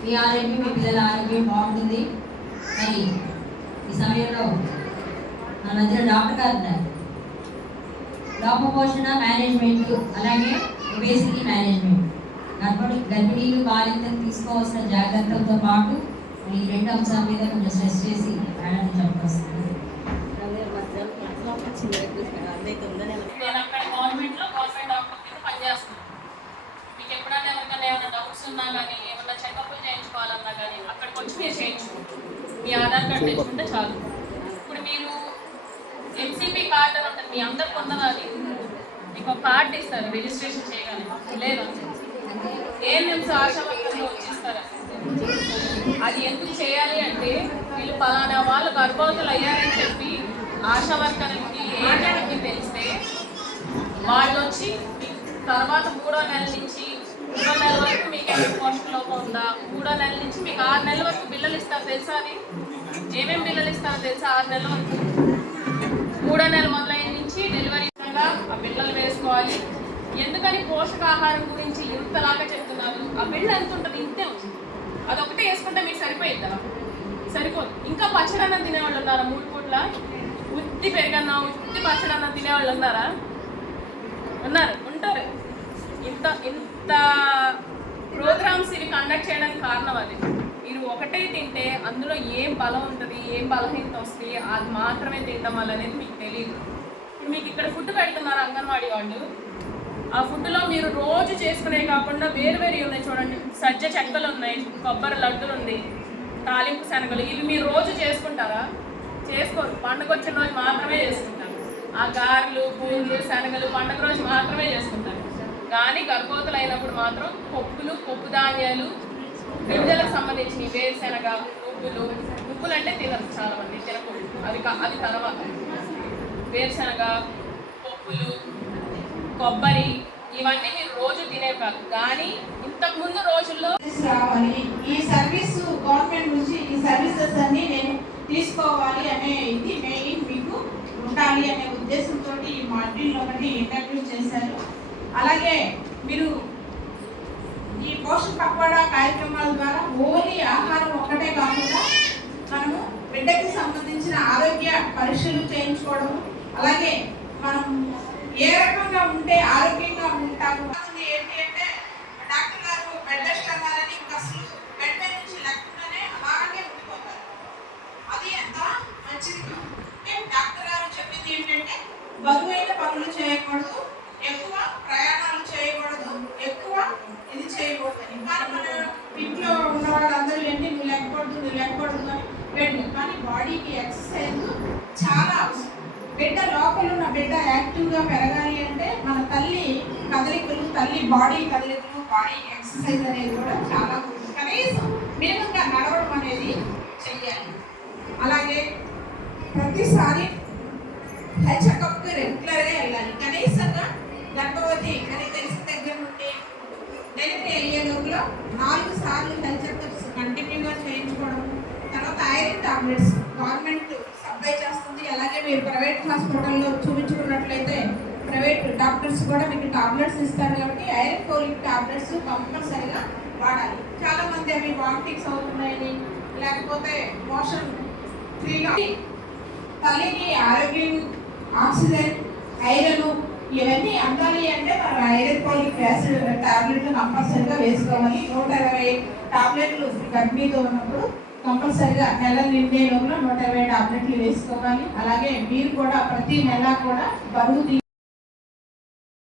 మీ ఆరోగ్యం మీ పిల్లల ఆరోగ్యం బాగుంటుంది మరి ఈ సమయంలో మన మధ్య డాక్టర్ గారు ఉన్నారు లోపపోషణ మేనేజ్మెంట్ అలాగే ఒబేసిటీ మేనేజ్మెంట్ గర్భిణీ గర్భిణీలు బాలింతలు తీసుకోవాల్సిన జాగ్రత్తలతో పాటు ఈ రెండు అంశాల మీద కొంచెం స్ట్రెస్ చేసి మేడం చెప్పొస్తుంది మీరు మీ ఆధార్ కార్డు తెచ్చుకుంటే చాలు. ఇప్పుడు మీరు ఎంసీపీ కార్డు అని ఉంటుంది మీ అందరికి ఉన్నదా అది మీకు ఒక కార్డు ఇస్తారు రిజిస్ట్రేషన్ చేయగానే. లేదు ఏం నిమిషం ఆశా వర్కర్లు వచ్చిస్తారు? అది ఎందుకు చేయాలి అంటే వీళ్ళు పలానా వాళ్ళు గర్భవతులు అయ్యారని చెప్పి ఆశా వర్కర్లకి ఏజెంట్కి తెలిస్తే వాళ్ళు వచ్చి తర్వాత మూడో నెల నుంచి మూడో నెల వరకు మీకు ఎంత పోషక లోపం ఉందా మూడో నెల నుంచి మీకు ఆరు నెలల వరకు బిల్లలు ఇస్తారు తెలుసా అది ఏమేమి బిల్లలు ఇస్తారో తెలుసా ఆరు నెలల వరకు? మూడో నెల మొదలైన నుంచి డెలివరీ విధంగా ఆ బిల్లలు వేసుకోవాలి. ఎందుకని పోషకాహారం గురించి ఇంతలాగా చెప్తున్నారు? ఆ బిళ్ళ ఎంత ఉంటుంది? ఇంతే ఉంది. అదొకటే వేసుకుంటే మీకు సరిపోయిద్దా? సరిపోదు. ఇంకా పచ్చడన్నం తినేవాళ్ళు ఉన్నారా మూడు పూట్ల? ఉత్తి పెరగన్నం ఉత్తి పచ్చడన్నం తినేవాళ్ళు ఉన్నారా? ఉన్నారు. ఉంటారు. ఇంత ఇంత ప్రోగ్రామ్స్ ఇవి కండక్ట్ చేయడానికి కారణం అది. మీరు ఒకటే తింటే అందులో ఏం బలం ఉంటుంది ఏం బలహీనత వస్తుంది అది మాత్రమే తినడం వల్ల అనేది మీకు తెలియదు ఇప్పుడు మీకు ఇక్కడ ఫుడ్ పెడుతున్నారు అంగన్వాడీ వాళ్ళు. ఆ ఫుడ్లో మీరు రోజు చేసుకునే కాకుండా వేరు వేరు ఉన్నాయి చూడండి. సజ్జ చెక్కలు ఉన్నాయి కొబ్బరి లడ్డులు ఉంది తాలింపు శనగలు ఇవి మీరు రోజు చేసుకుంటారా? చేసుకోరు. పండుగ వచ్చిన రోజు మాత్రమే చేసుకుంటారు. ఆ గారెలు పూలు శనగలు పండుగ రోజు మాత్రమే చేసుకుంటారు. కానీ గర్భవతులు అయినప్పుడు మాత్రం పప్పులు పప్పు ధాన్యాలు గింజలకు సంబంధించిన వేరుశనగ ఉప్పులు ఉప్పులు అంటే తినరు చాలా మంది తినకూడదు. అది కా- అది తర్వాత. వేరుశనగ పప్పులు కొబ్బరి ఇవన్నీ మీరు రోజు తినేవి కాదు కానీ ఇంతకు ముందు రోజుల్లో రావాలి ఈ సర్వీస్ గవర్నమెంట్ నుంచి ఈ సర్వీసెస్ అన్ని నేను తీసుకోవాలి అనే ఇది మెయిన్ మీకు ఉండాలి అనే ఉద్దేశంతో ఈ మాడ్యూల్ ఒకటి ఇంటర్వ్యూ చేశారు. అలాగే మీరు ఈ పోషణ పక్వాడా కార్యక్రమాల ద్వారా ఓన్లీ ఆహారం ఒక్కటే కాకుండా మనము బిడ్డకి సంబంధించిన ఆరోగ్య పరీక్షలు చేయించుకోవడం అలాగే మనం ఏ రకంగా ఉంటే ఆరోగ్యంగా ఉంటాము అది ఏంటి అంటే డాక్టర్ గారు బెడ్ రెస్ట్ అన్నారని ఇంకా అసలు బెడ్ మీద నుంచి లేకుండానే అలాగే ఉండిపోతారు. అది ఎంత మంచిది? డాక్టర్ గారు చెప్పింది ఏంటంటే బరువైన పనులు చేయకూడదు ఎక్కువ ప్రయాణాలు చేయకూడదు. ఎక్కువ ఇది చేయకూడదు. అని కానీ మన ఇంట్లో ఉన్న వాళ్ళందరూ ఏంటి నువ్వు లేకూడదు నువ్వు లేకూడదు అని బెడ్ కానీ బాడీకి ఎక్సర్సైజ్ చాలా అవసరం. బిడ్డ లోపల ఉన్న బిడ్డ యాక్టివ్గా పెరగాలి అంటే మన తల్లి కదలికలు తల్లి బాడీ కదలికలు బాడీ ఎక్సర్సైజ్ అనేది కూడా చాలా కనీసం మినిమంగా నడవడం అనేది చెయ్యాలి. అలాగే ప్రతిసారి హెల్త్ రెగ్యులర్ తర్వాత ఐరన్ టాబ్లెట్స్ గవర్నమెంట్ సప్లై చేస్తుంది. అలాగే మీరు ప్రైవేట్ హాస్పిటల్లో చూపించుకున్నట్లయితే ప్రైవేట్ డాక్టర్స్ కూడా మీకు టాబ్లెట్స్ ఇస్తారు కాబట్టి ఐరన్ ఫోలిక్ టాబ్లెట్స్ కంపల్సరిగా వాడాలి. చాలా మంది అవి వామిటింగ్స్ అవుతున్నాయని లేకపోతే మోషన్ ఫ్రీగా తల్లికి ఆరోగ్యం ఆక్సిజన్ ఐరన్ ఇవన్నీ అందాలి అంటే మనం ఐరన్ ఫోలిక్ యాసిడ్ టాబ్లెట్లు కంపల్సరిగా వేసుకోవాలి. నూట ఇరవై టాబ్లెట్లు గర్భిణీతో ఉన్నప్పుడు కంపల్సరిగా నెల నిండే లోపల నూట ఇరవై టాబ్లెట్లు వేసుకోవాలి. అలాగే మీరు కూడా ప్రతి నెల కూడా బరువు